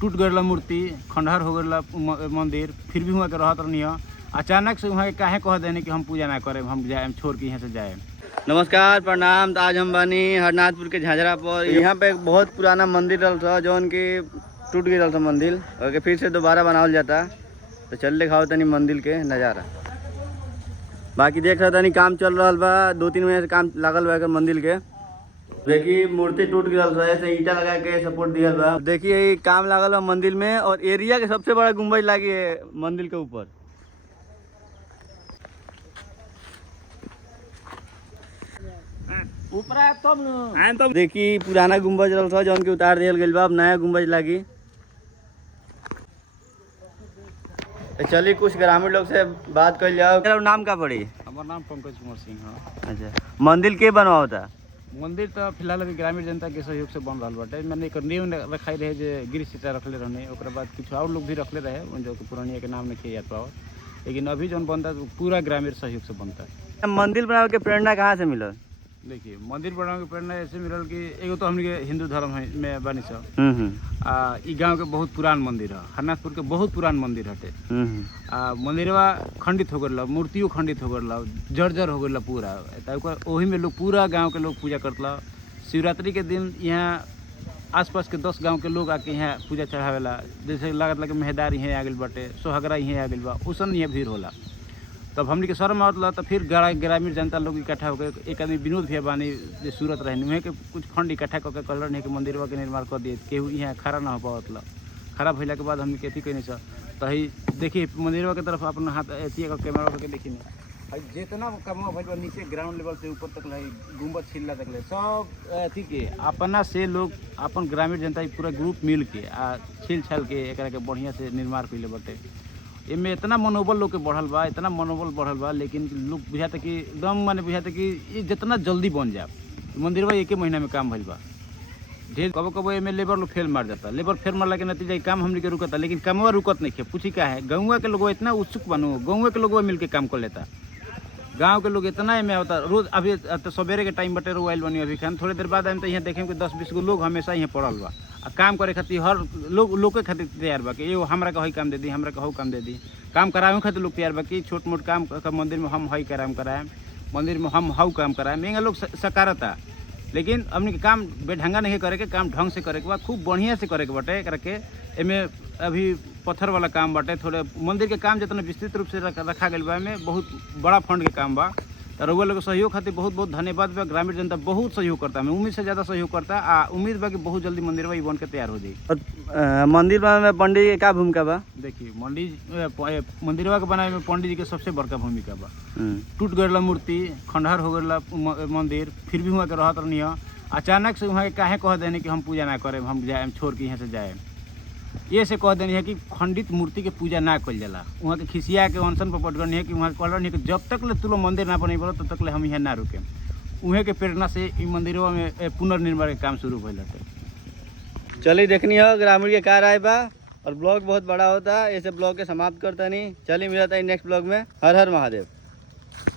टूट गया मूर्ति, खंडहर हो गया मंदिर, फिर भी वहाँ के रहत नहीं। अचानक से वहाँ काहे कह देने कि हम पूजा ना करें, हम जाए छोड़ के यहाँ से जाए। नमस्कार प्रणाम। तो आज हम बानी हरनाथपुर के झाझरा पर। यहाँ पे एक बहुत पुराना मंदिर रहा था जौन की टूट गया था मंदिर, और फिर से दोबारा बनावल जाता। तो चल दिखाओ तनी मंदिर के नज़ारा। बाकी देख रहा तनी काम चल रहा बा, 2-3 महीने से काम लागल बा मंदिर के। देखिए मूर्ति टूट गया था, ऐसे ईटा लगा के सपोर्ट दिया बा। देखिए काम लागल बा मंदिर में, और एरिया के सबसे बड़ा गुम्बज लगी है मंदिर के ऊपर। तब देखिए पुराना गुम्बज रहा था जौन के उतार दिया गया बा, अब नया गुम्बज लगी। चलिए कुछ ग्रामीण लोग से बात कर जाओ। मेरा नाम का पड़ी? हमारा नाम पंकज कुमार सिंह है। अच्छा, मंदिर के बनवा होता? मंदिर तो फिलहाल अभी ग्रामीण जनता के सहयोग से बन रहा बाटे। मैंने एक नींव रखाई रहे जो गिरी सीटा रखले रहने, ओकरा बाद कुछ और लोग भी रखले रहे जो पुरानिया के नाम नहीं याद पाओ, लेकिन अभी जो बनता है पूरा ग्रामीण सहयोग से बनता है। मंदिर बनावे के प्रेरणा कहाँ से मिलल? देखिए मंदिर बनावे के प्रेरणा ऐसे मिलल कि एगो तो हमने हिंदू धर्म में बनी सब। ई गांव के बहुत पुरान मंदिर है, हरनाथपुर के बहुत पुरान मंदिर हटे। मंदिरवा खंडित हो गया, मूर्तियों खंडित हो गया, जर्जर हो गया पूरा। वही में लोग पूरा गांव के लोग पूजा करता। शिवरात्रि के दिन यहाँ आसपास के 10 गांव के लोग आके यहाँ पूजा चढ़ावेला। जैसे लागत कि मेहदार यहाँ आ गई बाटे, सोहगरा यहाँ आ गई बा, उसन यहाँ भीड़ होला। तब हमने के शर्म आवला, तो फिर ग्रामीण जनता लोग इकट्ठा होकर, एक आदमी विनोद भैया बानी जो सूरत रहने वहीं के कुछ फंड इकट्ठा करके कहल रहे कि मंदिरवा के निर्माण कर दिए। केहू यहाँ खड़ा ना हो पावतला। खराब होला के बाद हमने के कहीं सर तो ही देखिए मंदिरवा के तरफ अपना हाथ अथी कैमरा करके देखी जितना कमवा भइल नीचे ग्राउंड लेवल से ऊपर तक गुम्बद छिल्ला तक सब अथी के अपना से लोग अपन ग्रामीण जनता पूरा ग्रुप मिल के छील छाल के एक बढ़िया से निर्माण कैले बटे। इनमें इतना मनोबल लोग के बढ़ल बा, इतना मनोबल बढ़ल बा, लेकिन लोग बुझाते कि एकदम माने बुझाते कि ये जितना जल्दी बन जाए मंदिरवा 1 महीना में काम भइल बा। ढेर कबो कबो एमे लेबर लोग फेल मार जाता, लेबर फेल मारला के नतीजा काम हमने के रुकता, लेकिन कामवा रुकत नहीं है। पूछी क्या है, गाँव के लोग इतना उत्सुक बनो, गाँव के लोग मिल के काम कर लेता। गांव के लोग इतना में होता रोज। अभी तो सवेरे के टाइम बटे रोआइल बनी अभी खान, थोड़ी देर बाद आए तो यहाँ देखें कि 10-20 गो लोग हमेशा यहाँ पड़ल बा। काम करे खातिर हर लोग के खातिर तैयार बा कि एगो हमरा के हई काम दे दी, हमरा के हऊ काम दे दी। काम करावे खातिर लोग तैयार बा कि छोट मोट काम मंदिर में हम हई कराएम, मंदिर में हम हऊ काम कराएम। यहाँ लोग सकारता, लेकिन हमने काम बेढंगा नहीं करे के, काम ढंग से करे के बा, खूब बढ़िया से करे के बटे। करके एमे अभी पत्थर वाला काम बाटे, थोड़े मंदिर के काम जितना विस्तृत रूप से रखा गया बा, में बहुत बड़ा फंड के काम बा। तो रउआ लोग सहयोग खातिर बहुत बहुत धन्यवाद बा। ग्रामीण जनता बहुत सहयोग करता है, उम्मीद से ज़्यादा सहयोग करता। उम्मीद बा कि बहुत जल्दी मंदिर बन के तैयार हो जाए। मंदिर में पंडित जी का भूमिका बा? देखिए मंदिरवा के बनाए में पंडित जी के सबसे बड़का भूमिका बा। टूट गया मूर्ति, खंडहर हो गया मंदिर, फिर भी वहाँ के रहत नहीं। अचानक से वहाँ काहे कह देने कि हम पूजा ना करें, हम जाए छोड़ के यहाँ से जाए। ये से कह देनी है कि खंडित मूर्ति के पूजा ना कल जाला। वहाँ के खिसिया के अनशन पर पट करनी है कि वहाँ कह रही है कि जब तक ले तुलो मंदिर ना बने बोलो तब तक ले हम यहाँ ना रुके। उहे के प्रेरणा से इ मंदिरों में पुनर्निर्माण के काम शुरू भइल है। चलिए देखनी हो ग्रामीण के कार आए बा, और ब्लॉग बहुत बड़ा होता है, ऐसे ब्लॉग के समाप्त करता नहीं। चलिए मिलता है नेक्स्ट ब्लॉग में। हर हर महादेव।